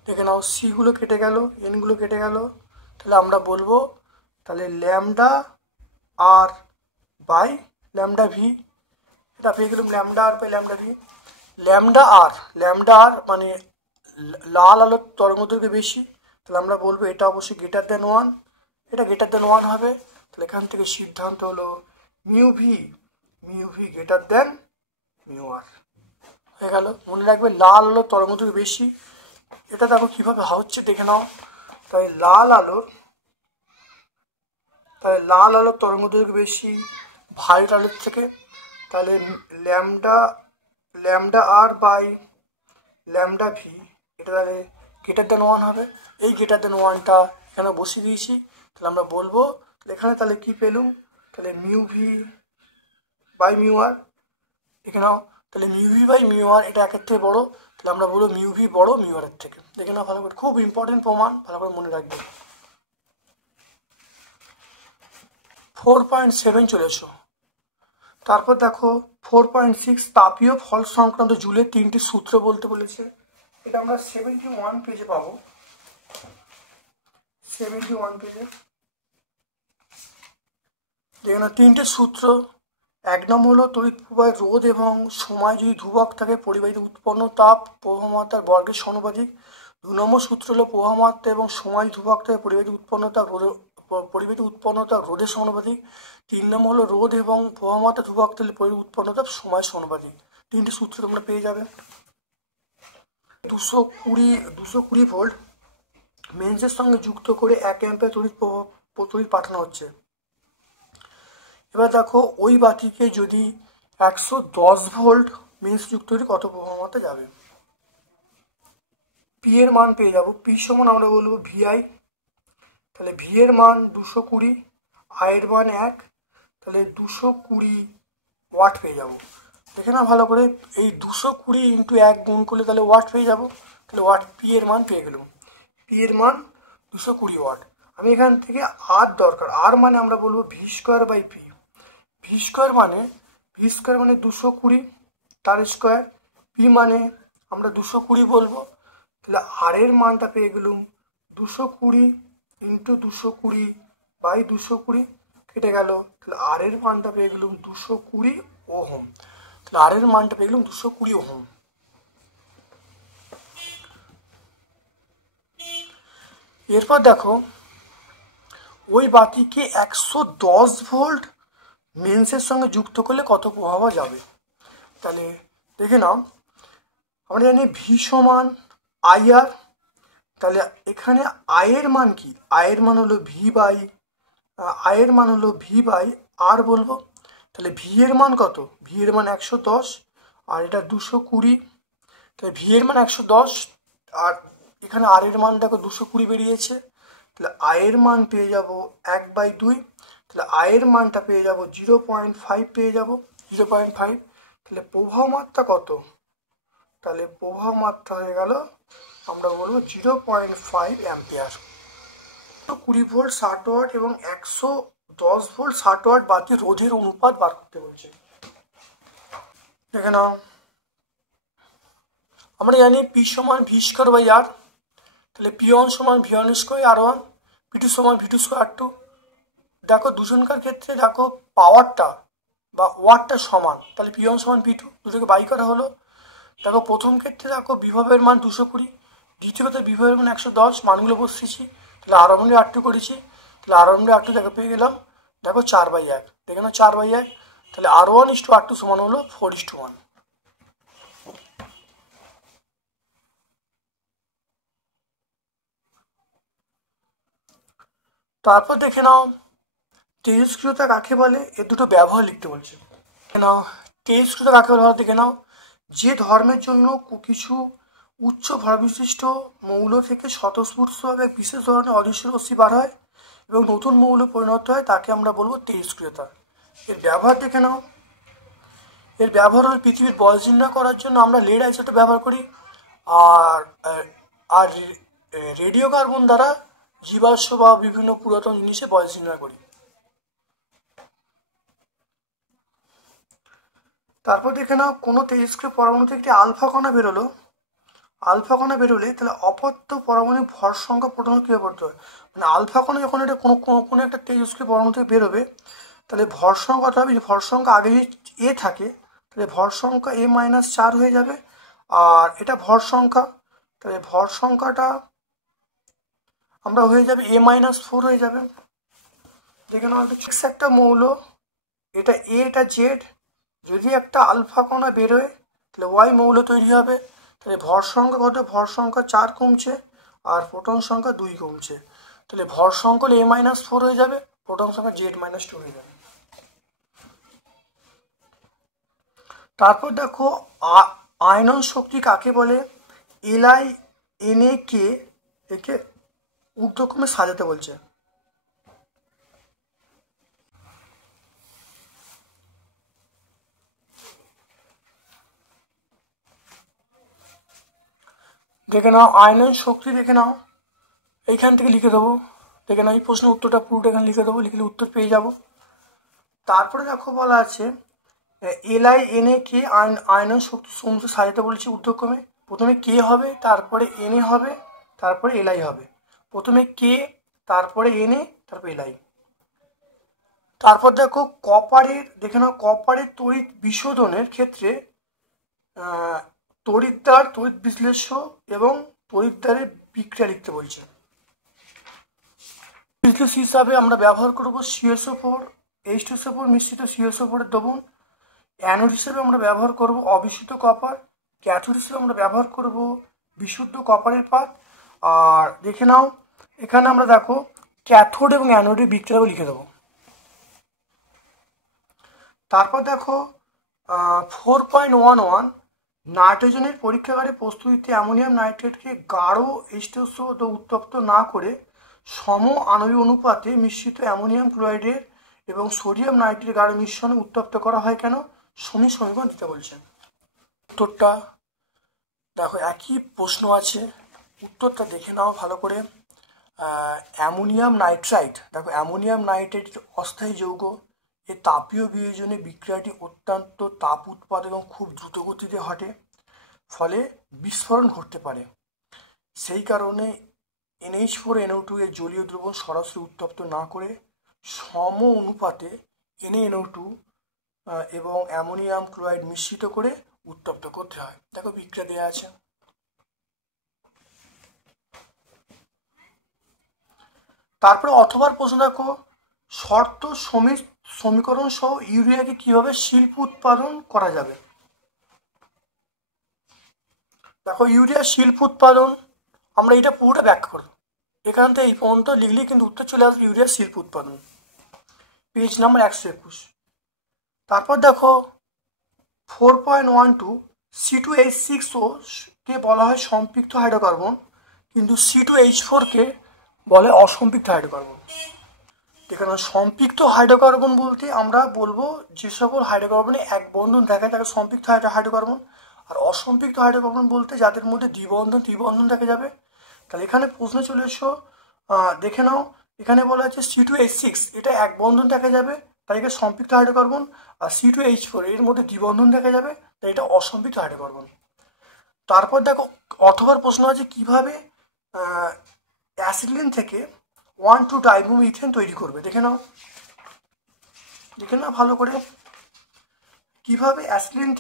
দেখে নাও, সিগুলো কেটে গেল, এনগুলো কেটে গেল, তাহলে আমরা বলবো তাহলে lambda R by lambda V, এটা পেয়ে গেলাম lambda R by lambda V. Lambda R মানে লাল আলোর তরঙ্গদৈর্ঘ্য বেশি, তাহলে আমরা বলবো এটা অবশ্যই গ্রেটার দেন 1, এটা গ্রেটার দেন 1 হবে। তাহলে এখান থেকে সিদ্ধান্ত হলো mu V greater than mu R হয়ে গেল। মনে রাখবে, লাল আলোর তরঙ্গদৈর্ঘ্য বেশি। এটা দেখো কিভাবে হচ্ছে, দেখে নাও। তাই লাল আলোর তরঙ্গদৈর্ঘ্য বেশি ভায়োলেট আলোর থেকে, তাহলে lambda R by lambda V, এটা তাহলে গ্রেটার দেন 1 হবে। এই গ্রেটার দেন 1টা এখানে বসিয়ে দিয়েছি, তাহলে আমরা বলবো এখানে তাহলে কি পেলুম? তাহলে মিউ ভি বাই মিউ আর। দেখে নাও, তাহলে মিউ ভি বাই মিউ আর এটা একের থেকে বড়ো, তাহলে আমরা বলবো মিউ ভি বড় মিউ আর এর থেকে। দেখে নাও ভালো করে, খুব ইম্পর্টেন্ট প্রমাণ, ভালো করে মনে রাখবে। 4.7 চলেছো। তারপর দেখো 4.6 তাপীয় ফল সংক্রান্ত জুলের 3টি সূত্র বলতে বলেছে। এটা আমরা 71 পেজে পাবো। 71 পেজে দেখুন 3টে সূত্র। 1 নম্বর হলো তড়িৎ প্রবাহের রোধ এবং সময় যদি ধ্রুবক থাকে পরিবাহিত উৎপন্ন তাপ প্রবাহমাত্রার বর্গের সমানুপাতিক। 2 নম্বর সূত্র হলো প্রবাহমাত্রা এবং সময় ধ্রুবক থাকে পরিবাহিত উৎপন্ন তাপ রোধের সমানুপাতিক। 3 নম্বর হলো রোধ এবং প্রবাহমাত্রা ধ্রুবক থাকলে পরিবাহিত উৎপন্ন তাপ সময় সমানুপাতিক। 3টে সূত্র তোমরা পেয়ে যাবে। 220 ভোল্ট মেন্সের সঙ্গে যুক্ত করে 1 অ্যাম্পিয়ার তড়িৎ পাঠানো হচ্ছে। এবার দেখো, ওই বাতিকে যদি 110 ভোল্ট মেন্স যুক্ত করে কত প্রবাহমাত্রা যাবে? পি এর মান পেয়ে যাব। পি সমান আমরা বলবো ভিআই, তাহলে ভি এর মান 220, আই এর মান 1, তাহলে 220 ওয়াট পেয়ে যাব। দেখে না ভালো করে, এই 220 ইন্টু 1 গুণ করলে তাহলে ওয়াট পেয়ে যাব। তাহলে ওয়াট পি এর মান পেয়ে গেলাম, পি এর মান 220 ওয়াট। আমি এখান থেকে আর দরকার, আর মানে আমরা বলবো V square by P. V square মানে 220 তার স্কোয়ার, পি মানে আমরা 220 বলবো। তাহলে আর এর মানটা পেয়ে গেলাম 220 ইন্টু 220 বাই 220, কেটে গেল তাহলে আর এর মানটা পেয়ে গেলাম 220 ওহম। তাহলে আর এর মানটা পেয়ে গেলাম 220 ওহম। এরপর দেখো ওই বাতিকে 110 ভোল্ট মেন্সের সঙ্গে যুক্ত করলে কত প্রভাব যাবে। তাহলে দেখে নাও, আমরা জানি ভি সমান আই আর। তাহলে এখানে আয়ের মান কি? আয়ের মান হলো ভি বাই আর বলবো। তাহলে ভি এর মান কত? ভি এর মান 110 আর এটা 220। তাহলে ভি এর মান 110 আর এখানে আর এর মান দেখো 220 বেরিয়েছে। তাহলে আয়ের মান পেয়ে যাব 1/2। তাহলে আয়ের মানটা পেয়ে যাব 0.5 পেয়ে যাব 0.5। তাহলে প্রভাব মাত্রা কত? তাহলে প্রভাব মাত্রা হয়ে গেল আমরা বলবো 0.5 অ্যাম্পিয়ার। 20 ভোল্ট 60 ওয়াট এবং 110 ভোল্ট 60 ওয়াট বাতি রোধের অনুপাত বার করতে বলছে। দেখে নাও, আমরা জানি পি সমান ভি স্কোয়ার বাই আর। তাহলে পি ওয়ান সমান ভি ওয়ান স্কোয়ার আর ওয়ান, পি টু সমান ভি টু স্কোয়ার আর টু। দেখো দুজনকার ক্ষেত্রে দেখো পাওয়ারটা বা ওয়াটটা সমান, তাহলে পি ওয়ান সমান পি টু, দুটোকে বাই করা হলো। দেখো প্রথম ক্ষেত্রে দেখো বিভবের মান 220, দ্বিতীয়ত বিভবের মান 110, মানগুলো বসিয়েছি। তাহলে আর ওয়ান আর টু করেছি। তাহলে আর ওয়ান আর টু দেখো পেয়ে গেলাম দেখো 4/1। দেখে নাও 4/1। তাহলে R one is to R two সমান হলো 4:1। তারপর দেখে নাও তেজস্ক্রিয়তা কাকে বলে, এর দুটো ব্যবহার লিখতে বলছে। দেখে নাও তেজস্ক্রিয়তা কাকে বলে, দেখে নাও যে ধর্মের জন্য কিছু উচ্চ ভরবিশিষ্ট মৌল থেকে স্বতঃস্ফূর্তভাবে বিশেষ ধরনের অদৃশ্য রশ্মি বার হয় এবং নতুন মৌল পরিণত হয়, তাকে আমরা বলবো তেজস্ক্রিয়তা। এর ব্যবহার দেখে নাও, এর ব্যবহার হল পৃথিবীর বয়স নির্ণয় করার জন্য আমরা লেড আইসোটোপ ব্যবহার করি, আর আর রেডিও কার্বন দ্বারা জীবাশ্ম বা বিভিন্ন পুরাতন জিনিসে বয়স নির্ণয় করি। তারপর দেখে নাও কোনো তেজস্ক্রিয় পরমাণু থেকে একটি আলফা কণা বেরোলো। আলফা কণা বেরোলে তাহলে অপত্য পারমাণবিক ভর সংখ্যা প্রথমে কীভাবে পড়তে হয়, মানে আলফা কণা যখন এটা কোনো একটা তেজস্ক্রিয় পরমাণু থেকে বেরোবে তাহলে ভর সংখ্যা কত হবে? ভর সংখ্যা আগে যদি এ থাকে তাহলে ভর সংখ্যা a-4 হয়ে যাবে, আর এটা ভর সংখ্যা, তাহলে ভর সংখ্যাটা আমরা হয়ে যাবে a-4 হয়ে যাবে। দেখে নাও একটা মৌল, এটা এ এটা জেড, যদি একটা আলফা কণা বেরোয় তাহলে ওয়াই মৌল তৈরি হবে। তাহলে ভর সংখ্যা কত? ভর সংখ্যা 4 কমছে আর প্রোটন সংখ্যা 2 কমছে। তাহলে ভর সংখ্যা a-4 হয়ে যাবে, প্রোটন সংখ্যা z-2 হয়ে যাবে। তারপর দেখো আয়নন শক্তি কাকে বলে, এলআই এনএ কে একে ঊর্ধ্বক্রমে সাজাতে বলছে। দেখে নাও আয়নন শক্তি, দেখে নাও এইখান থেকে লিখে দেবো। দেখে নাও এই প্রশ্নের উত্তরটা পুরোটা এখানে লিখে দেবো, লিখলে উত্তর পেয়ে যাব। তারপরে দেখো বলা আছে এলআই এনএ কে আয়নন শক্তি সমস্ত সাজাতে বলেছে ঊর্ধ্বক্রমে। প্রথমে কে হবে, তারপরে এনএ হবে, তারপরে এলআই হবে। প্রথমে কে, তারপরে এনএ, তারপরে এলআই। তারপর দেখো কপারের, দেখে নাও কপারের তড়িৎ বিশোধনের ক্ষেত্রে তড়িৎদ্বার, তড়িৎ বিশ্লেষ্য এবং তড়িৎদ্বারের বিক্রিয়া লিখতে বলছে। বিশ্লেষ্য হিসাবে আমরা ব্যবহার করব CSO4 H2SO4 মিশ্রিত CSO4 এর দ্রবণ। অ্যানোড হিসেবে আমরা ব্যবহার করব অবিশুদ্ধ কপার। ক্যাথোড হিসেবে আমরা ব্যবহার করব বিশুদ্ধ কপারের পাত। আর দেখে নাও এখানে আমরা দেখো ক্যাথোড এবং অ্যানোডের বিক্রিয়াও লিখে দেবো। তারপর দেখো 4.11 নাইট্রোজেনের পরীক্ষাগারে প্রস্তুতিতে অ্যামোনিয়াম নাইট্রেটকে গাঢ় H2SO উত্তপ্ত না করে সম আণবিক অনুপাতে মিশ্রিত অ্যামোনিয়াম ক্লোরাইডের এবং সোডিয়াম নাইট্রেট গাঢ় মিশ্রণে উত্তপ্ত করা হয় কেন? সমীকরণ দিতে বলছেন। উত্তরটা দেখো একই প্রশ্ন আছে, উত্তরটা দেখে নাও ভালো করে। অ্যামোনিয়াম নাইট্রাইট, দেখো অ্যামোনিয়াম নাইট্রেট অস্থায়ী যৌগ, এর তাপীয় বিয়োজনে বিক্রিয়াটি অত্যন্ত তাপ উৎপাদ এবং খুব দ্রুত গতিতে ঘটে, ফলে বিস্ফোরণ ঘটতে পারে। সেই কারণে NH4NO2 এর জলীয় দ্রবণ সরাসরি উত্তপ্ত না করে সম অনুপাতে NaNO2 এবং অ্যামোনিয়াম ক্লোরাইড মিশ্রিত করে উত্তপ্ত করতে হয়। দেখো বিক্রিয়া দেওয়া আছে। তারপরে অথবা প্রশ্ন দেখো, শর্ত সমীকরণ সহ ইউরিয়াকে কিভাবে শিল্প উৎপাদন করা যাবে। দেখো ইউরিয়া শিল্প উৎপাদন, আমরা এটা পুরোটা ব্যাখ্যা করব। এখান থেকে এই পর্যন্ত লিখলে কিন্তু উত্তর চলে আসবে ইউরিয়া শিল্প উৎপাদন, পেজ নাম্বার 121। তারপর দেখো 4.12 C2H6O কে বলা হয় সম্পৃক্ত হাইড্রোকার্বন, কিন্তু C2H4 কে বলে অসম্পৃক্ত হাইড্রোকার্বন। এখানে সম্পৃক্ত হাইড্রোকার্বন বলতে আমরা বলবো যে সকল হাইড্রোকার্বনে এক বন্ধন থাকে তাকে সম্পৃক্ত হাইড্রোকার্বন, আর অসম্পৃক্ত হাইড্রোকার্বন বলতে যাদের মধ্যে ত্রিবন্ধন থেকে যাবে। তাহলে এখানে প্রশ্ন চলে এসো, দেখে নাও, এখানে বলা হচ্ছে C2H6 এটা এক বন্ধন থেকে যাবে তাই এটা সম্পৃক্ত হাইড্রোকার্বন, আর C2H4 এর মধ্যে দ্বিবন্ধন দেখা যাবে তাই এটা অসম্পৃক্ত হাইড্রোকার্বন। তারপর দেখো অথবা প্রশ্ন আছে কিভাবে অ্যাসিডিলিন থেকে 1,2-ডাইব্রোমিথেন তৈরি করবে। দেখে নাও ভালো করে, কিভাবে অ্যাসিডিলিন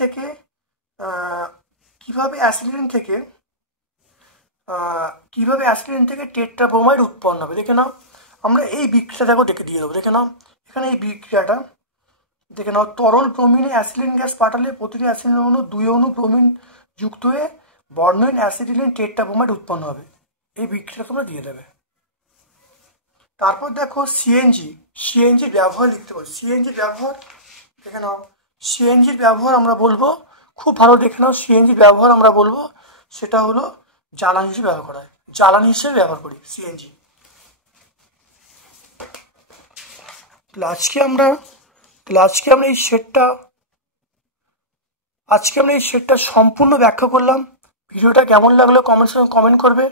থেকে টেট্রাব্রোমাইড উৎপন্ন হবে। দেখে নাও, আমরা এই বিক্রিয়া দেখো দিয়ে দেবো। দেখে নাও এখানে এই বিক্রিয়াটা দেখে নাও, তরল ব্রোমিনে অ্যাসিডিলিন গ্যাস পাঠালে প্রতিটি অ্যাসিডিন অণু 2 অণু ব্রোমিন যুক্ত হয়ে বর্ণহীন অ্যাসিডিলিন টেট্রাব্রোমাইড উৎপন্ন হবে। এই বিক্রিয়া তোমরা দিয়ে দেবে। তারপর দেখো সিএনজির ব্যবহার লিখতে পারি। সিএনজির ব্যবহার দেখে নাও, সিএনজির ব্যবহার আমরা বলবো, খুব ভালো দেখে নাও, সিএনজির ব্যবহার আমরা বলবো সেটা হলো জ্বালানি হিসেবে ব্যবহার করা হয়, জ্বালানি হিসেবে ব্যবহার করি সিএনজি। আজকে আমরা এই সেটটা সম্পূর্ণ ব্যাখ্যা করলাম। ভিডিওটা কেমন লাগলো কমেন্ট করবে,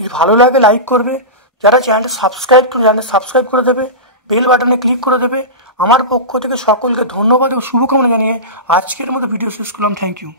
যদি ভালো লাগে লাইক করবে, যারা চ্যানেলটা সাবস্ক্রাইব করে দেবে, বেল বাটনে ক্লিক করে দেবে। আমার পক্ষ থেকে সকলকে ধন্যবাদ ও শুভকামনা জানিয়ে আজকের মতো ভিডিও শেষ করলাম। Thank you.